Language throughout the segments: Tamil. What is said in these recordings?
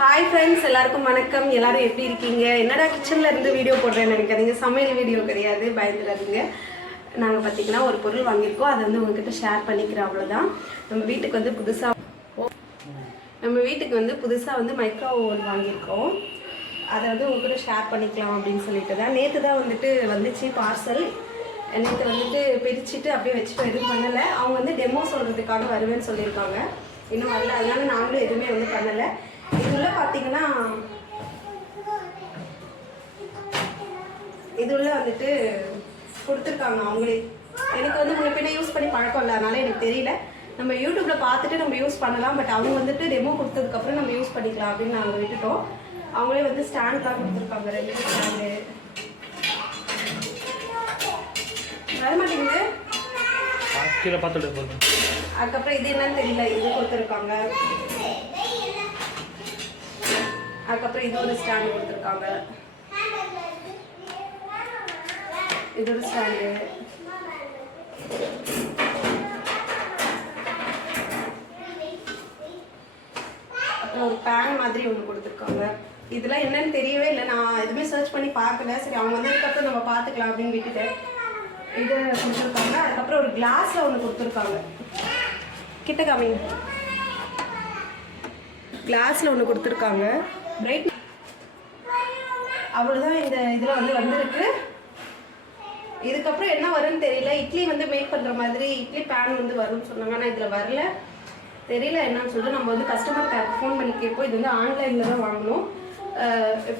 ஹாய் ஃப்ரெண்ட்ஸ், எல்லாருக்கும் வணக்கம். எல்லாரும் எப்படி இருக்கீங்க? என்னடா கிச்சனில் இருந்து வீடியோ போடுறேன்னு நினைக்காதீங்க, சமையல் வீடியோ கிடையாது, பயந்துடாதீங்க. நாங்கள் பார்த்திங்கன்னா ஒரு பொருள் வாங்கியிருக்கோம், அதை வந்து உங்ககிட்ட ஷேர் பண்ணிக்கிறோம், அவ்வளோதான். நம்ம வீட்டுக்கு வந்து புதுசாக வந்து மைக்ரோ ஓவன் வாங்கியிருக்கோம். அதை வந்து உங்ககிட்ட ஷேர் பண்ணிக்கலாம் அப்படின்னு சொல்லிட்டு தான். நேற்று தான் வந்துச்சு பார்சல். நேற்று வந்துட்டு பிரிச்சுட்டு அப்படியே வச்சுட்டு எதுவும் பண்ணலை. அவங்க வந்து டெமோ சொல்கிறதுக்காக வருவேன்னு சொல்லியிருக்காங்க, இன்னும் வரல. அதனால நாங்களும் எதுவுமே வந்து பண்ணலை. இதுள்ள பார்த்தீங்கன்னா இதுள்ள வந்துட்டு கொடுத்துருக்காங்க அவங்களே. எனக்கு வந்து முன்ன பின்ன யூஸ் பண்ணி பழக்கம் இல்லை, அதனால எனக்கு தெரியல. நம்ம யூடியூப்பில் பார்த்துட்டு நம்ம யூஸ் பண்ணலாம், பட் அவங்க வந்துட்டு டெமோ கொடுத்ததுக்கப்புறம் நம்ம யூஸ் பண்ணிக்கலாம் அப்படின்னு நாங்கள் விட்டுட்டோம். அவங்களே வந்து ஸ்டாண்ட்லாம் கொடுத்துருக்காங்க, 2 ஸ்டாண்டு. வர மாட்டேங்குது. அதுக்கப்புறம் இது என்னன்னு தெரியல, இது கொடுத்துருக்காங்க. அதுக்கப்புறம் இது ஒரு ஸ்டாண்டு கொடுத்துருக்காங்க, இது ஒரு ஸ்டாண்டு. அப்புறம் ஒரு பேன் மாதிரி ஒன்று கொடுத்துருக்காங்க. இதெல்லாம் என்னன்னு தெரியவே இல்லை, நான் எதுவுமே சர்ச் பண்ணி பார்க்கல. சரி, அவங்க வந்ததுக்கப்புறம் நம்ம பார்த்துக்கலாம் அப்படின்னு விட்டுட்டேன். இதை கொடுத்துருக்காங்க. அதுக்கப்புறம் ஒரு கிளாஸில் ஒன்று கொடுத்துருக்காங்க. கிட்ட காமிங்க. கிளாஸில் ஒன்று கொடுத்துருக்காங்க. பிரைட் அவ்வளோதான். இந்த இதில் வந்திருக்கு. இதுக்கப்புறம் என்ன வரும்னு தெரியல. இட்லி வந்து மேக் பண்ணுற மாதிரி இட்லி பேன் வந்து வரும்னு சொன்னாங்க, ஆனால் இதில் வரல. தெரியல என்னன்னு சொல்லிட்டு நம்ம வந்து கஸ்டமர் கேருக்கு ஃபோன் பண்ணி கேட்போம். இது வந்து ஆன்லைனில் தான் வாங்கணும்.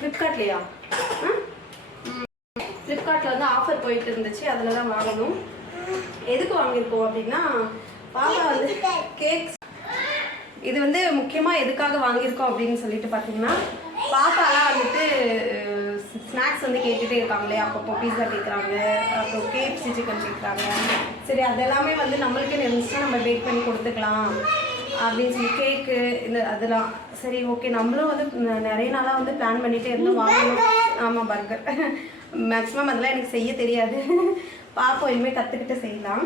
ஃப்ளிப்கார்ட்லையா? ஃப்ளிப்கார்ட்டில் வந்து ஆஃபர் போயிட்டு இருந்துச்சு, அதில் தான் வாங்கணும். எதுக்கு வாங்கியிருக்கோம் அப்படின்னா, பாப்பா வந்து கேக்ஸ். இது வந்து முக்கியமாக எதுக்காக வாங்கியிருக்கோம் அப்படின்னு சொல்லிட்டு பார்த்தீங்கன்னா, பாப்பாலாம் வந்துட்டு ஸ்நாக்ஸ் வந்து கேட்டுகிட்டே இருக்காங்களே. அப்பப்போ பீஸா கேட்குறாங்க, அப்புறம் KFC சிக்கன் கேட்குறாங்க. சரி, அதெல்லாமே வந்து நம்மளுக்கே இருந்துச்சுன்னா நம்ம பேக் பண்ணி கொடுத்துக்கலாம் அப்படின்னு சொல்லி கேக்கு அதெல்லாம். சரி, ஓகே, நம்மளும் வந்து நிறைய நாளாக வந்து பிளான் பண்ணிகிட்டே இருந்தோம் வாங்கணும். ஆமாம், பர்கர். மேக்ஸிமம் அதெல்லாம் எனக்கு செய்ய தெரியாது, பாப்போம், இனிமேல் கற்றுக்கிட்டு செய்யலாம்.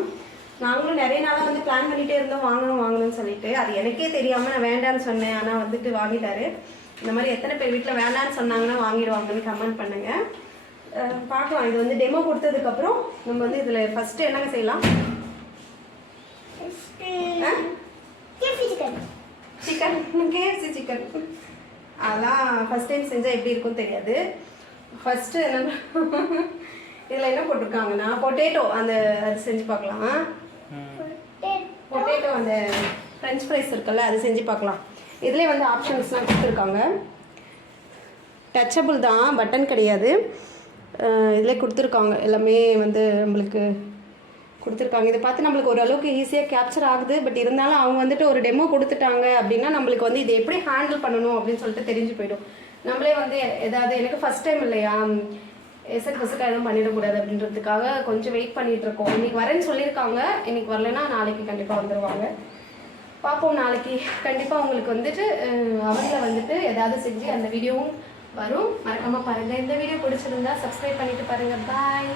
நாங்களும் நிறைய நாளாக வந்து பிளான் பண்ணிகிட்டே இருந்தோம் வாங்கணும்னு சொல்லிட்டு. அது எனக்கே தெரியாமல் நான் வேண்டான்னு சொன்னேன், ஆனால் வந்துட்டு வாங்கிட்டாரு. இந்த மாதிரி எத்தனை பேர் வீட்டில் வேண்டான்னு சொன்னாங்கன்னா வாங்கிடுவாங்கன்னு கமெண்ட் பண்ணுங்கள். பார்க்கலாம். இது வந்து டெமோ கொடுத்ததுக்கப்புறம் நம்ம வந்து இதில் ஃபஸ்ட்டு என்னங்க செய்யலாம்? Chicken, KFC chicken. அதெல்லாம் ஃபஸ்ட் டைம் செஞ்சால் எப்படி இருக்குன்னு தெரியாது. ஃபஸ்ட்டு என்னென்னா, இதில் என்ன போட்டிருக்காங்கன்னா பொட்டேட்டோ, அது செஞ்சு பார்க்கலாம். பொட்டேட்டோ அந்த ஃப்ரெஞ்ச் ஃப்ரைஸ் இருக்குல்ல, அது செஞ்சு பார்க்கலாம். இதிலே வந்து ஆப்ஷன்ஸ்லாம் கொடுத்துருக்காங்க. டச்சபிள் தான், பட்டன் கிடையாது. இதில் கொடுத்துருக்காங்க, எல்லாமே வந்து நம்மளுக்கு கொடுத்துருக்காங்க. இதை பார்த்து நம்மளுக்கு ஓரளவுக்கு ஈஸியாக கேப்சர் ஆகுது. பட் இருந்தாலும் அவங்க வந்துட்டு ஒரு டெமோ கொடுத்துட்டாங்க அப்படின்னா நம்மளுக்கு வந்து இதை எப்படி ஹேண்டில் பண்ணணும் அப்படின்னு சொல்லிட்டு தெரிஞ்சு போயிடும். நம்மளே வந்து ஏதாவது, எனக்கு ஃபஸ்ட் டைம் இல்லையா, எதுவும் பண்ணிடக்கூடாது அப்படின்றதுக்காக கொஞ்சம் வெயிட் பண்ணிகிட்டு இருக்கோம். இன்றைக்கி வரேன்னு சொல்லியிருக்காங்க. இன்றைக்கி வரலைன்னா நாளைக்கு கண்டிப்பாக வந்துடுவாங்க. பார்ப்போம். நாளைக்கு கண்டிப்பாக உங்களுக்கு வந்துட்டு அவரில் வந்துட்டு ஏதாவது செஞ்சு அந்த வீடியோவும் வரும். மறக்காமல் பாருங்கள். இந்த வீடியோ பிடிச்சிருந்தா சப்ஸ்கிரைப் பண்ணிவிட்டு பாருங்கள். பாய்.